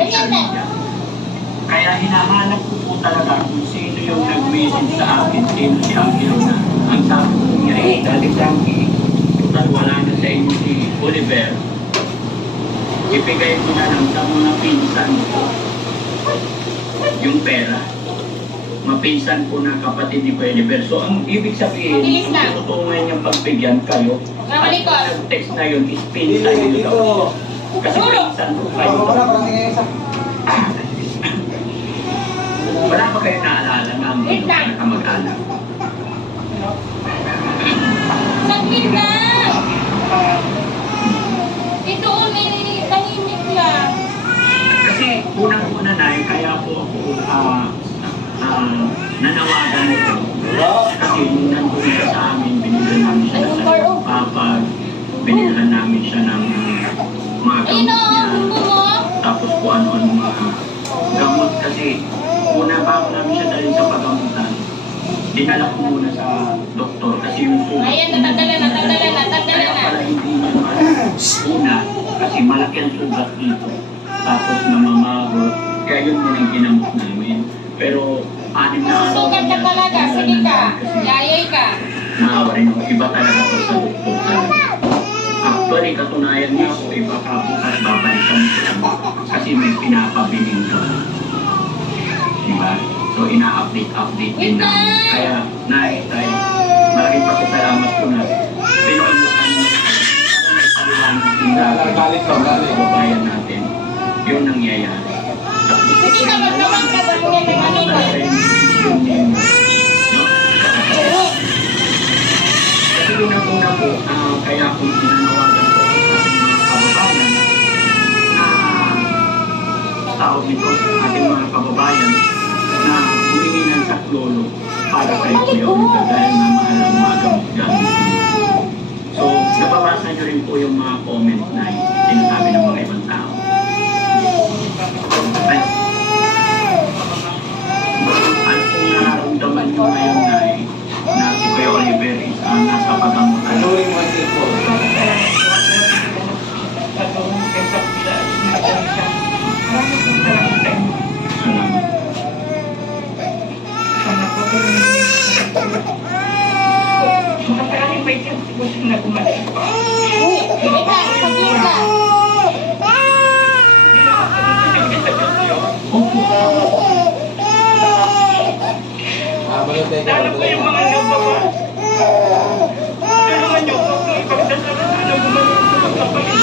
Ganyan lang. Kaya hinahanap ko po talaga kung sino yung nag-message sa akin, sino si Angelo na. Ang sabi ko niya, Dali Frankie, total wala na sa inyo si Oliver. Ibigay ko na lang sa mga pinsan ko yung pera. Mapinsan ko na kapatid ni Oliver. So, ang ibig sabihin, tutungan niyang pagbigyan kayo. At nag-text na yun, is pinsan nyo daw. Kasi pinsan ko kayo. Wala ba kayo naalala na ang dito na kamag-anak? Saglit na! Ito, may tahimik lang. Kasi unang-una na, kaya po ako nanawagan ito. Kasi nung nandun siya sa amin, binilhan namin siya ng papag, binilhan namin siya ng mga gamot niya. Tapos kung ano-ano mga gamot kasi una pa ako namin siya dahil sa pagamutan. Dinala ko muna sa doktor kasi yung sugat. Ayan, natanggalan na. Kaya pala hindi niya una kasi malaki ang sugat dito. Tapos namamagot. Kaya yun muna yung ginamot namin. Pero 6 na araw. Sugat ka talaga, sige ka. Yayay ka. Naawa rin ako. Iba talaga po sa doktor talaga. Actually, katunayan niya ako, iba ka bukas babalikan ko. Kasi may pinapabiling ka. Diba? So, ina-update din namin. Kaya, tayo, malaking pasasalamat ko na pinuulukan niyo para may paliwanag din natin sa mga kababayan natin yung nangyayari. At gusto ko rin alam kasi unang-una po, kaya kung tinanawagan ko ang ating mga kababayan na tawag nito, ating mga kababayan na humingi ng saklolo para kay Kuya Oliver dahil na mahal ang mga gamot-gamot. So, nababasa nyo rin po yung mga comment na sinasabi ng mga ibang tao. Ay, ano kung nararamdaman nyo ngayon na si Kuya Oliver is nasa pagamutan? Makaparami ba ito? Gusto na gumaling pa. Saglit na. Lalo ko yung mga nabawa. Tulungan niyo ko kung ipagdasalan na gumaling ko magkapalit.